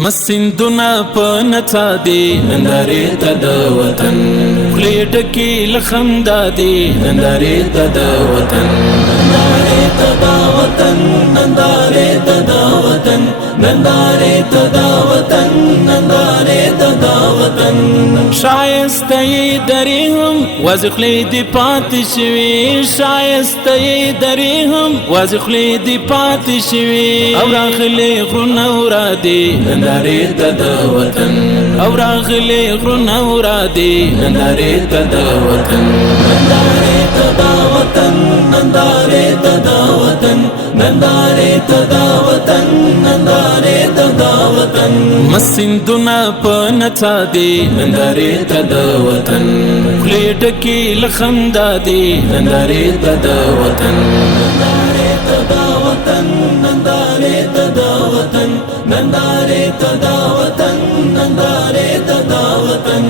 مسندنا په نڅا دی نندارې ته د وطن خولې ډکې له خندا دی نندارې ته د وطن نندارې ته د وطن نندارې ته د وطن نندارې ته د وطن نندارې ته د وطن شایسته یې درې هم وازې خولې دې پاتې شوې شایسته یې درې هم وازې خولې دې پاتې شوې او راغلې غرونه ورادې نندارې ته د وطن او راغلې غرونه ورادې نندارې ته د وطن نندارې ته د وطن نندارې ته د وطن نندارې ته د وطن نندارې ته د وطن مسندونه په نڅا دی نندارې ته د وطن خولې ډکې له خندا دی نندارې ته د وطن نندارې ته د وطن نندارې ته د وطن نندارې ته د وطن نندارې ته د وطن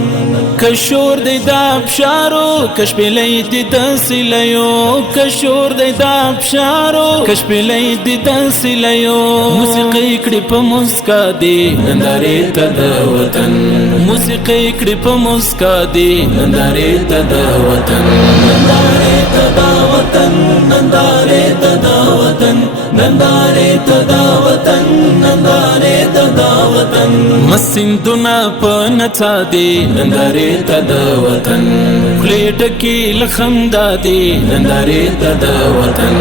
کشور دی د ابشارو کشپلې دی د سلیو کشور دی د ابشارو کشپلې دی د سلیو موسیقي کړي په مسکا دی نندارې ته د وطن موسیقي کړي په مسکا دی نندارې ته د وطن نندارې ته د وطن نندارې ته د وطن نندارې ته د وطن نندارې ته د وطن مسندونه په نڅا دی نندارې ته د وطن خولې ډکې له خندا دی نندارې ته د وطن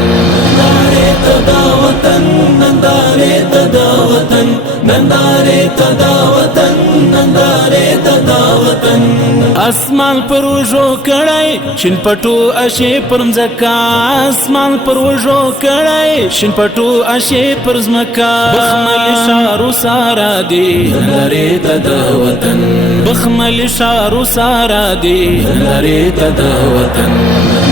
نندارې ته د وطن نندارې ته د وطن نندارې ته د وطن نندارې ته د وطن اسمان پر وژو کړی شین پټو اشې پر مځکه اسمان پر وژو کړی شین پټو اشې پر ځمکه بخمل شارو سارا دی نندارې ته د وطن بخمل شارو سارا دی نندارې ته د وطن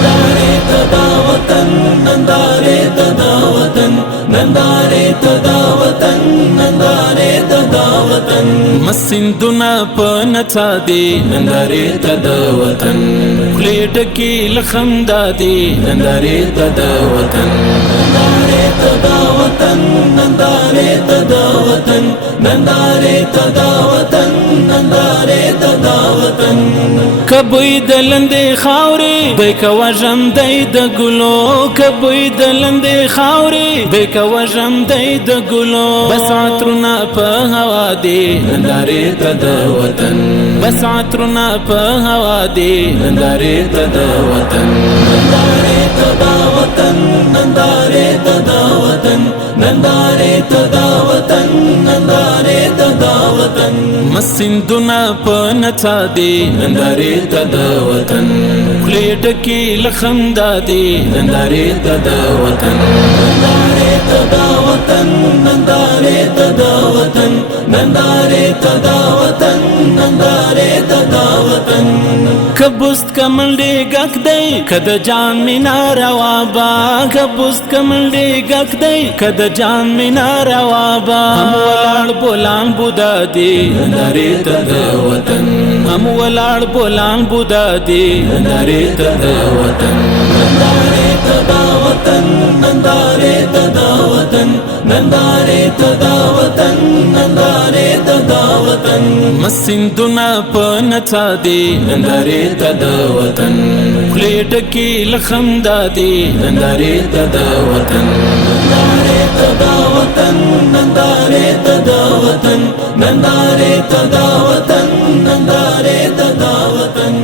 نندارې ته د وطن نندارې ته د وطن نندارې ته د وطن نندارې ته د وطن مسندونه په نڅا دی نندارې ته د وطن خولې ډکې له خندا دی نندارې ته د وطن نندارې ته د وطن نندارې ته د وطن نندارې ته د وطن نندارې ته د وطن کبوی د لندې خاورې دی که وژم دی د ګلو کبوی د لندې خاورې دی که وژم دی د ګلو بس عطرونه په هوا دی نندارې ته د وطن بس عطرونه په هوا دی نندارې ته د وطن نندارې ته د وطن نندارې ته د وطن نندارې ته د وطن نندارې ته د وطن مسندونه په نڅا دی نندارې ته د وطن خولې ډکې له خندا دی نندارې ته د وطن نندارې ته د وطن نندارې ته د وطن نندارې ته د وطن نندارې ته د وطن کبوست کمنډې ګک دی کده جان مینا روا با کبوست کمنډې ګک دی کده جان مینا روا با هم ولاړ بولان بودا دی نندارې ته د وطن هم ولاړ بولان بودا دی نندارې ته د وطن نندارې ته د وطن نندارې ته د وطن نندارې ته د وطن نندارې ته د وطن مسندونه په نڅا دی نندارې ته د وطن خولې ډکې له خندا دی نندارې ته د وطن نندارې ته د وطن نندارې ته د وطن نندارې ته د وطن نندارې ته د وطن